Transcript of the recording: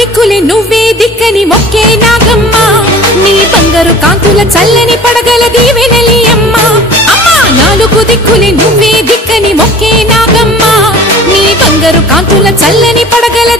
దిక్కులే నువ్వే దిక్కని మొక్కే నాగమ్మ నీ బంగారు కాంతుల చల్లని పడగల దీవెనలి అమ్మ అమ్మా నాలుగు దిక్కులే నువ్వే దిక్కని మొక్కే నాగమ్మ నీ బంగారు కాంతుల చల్లని పడగల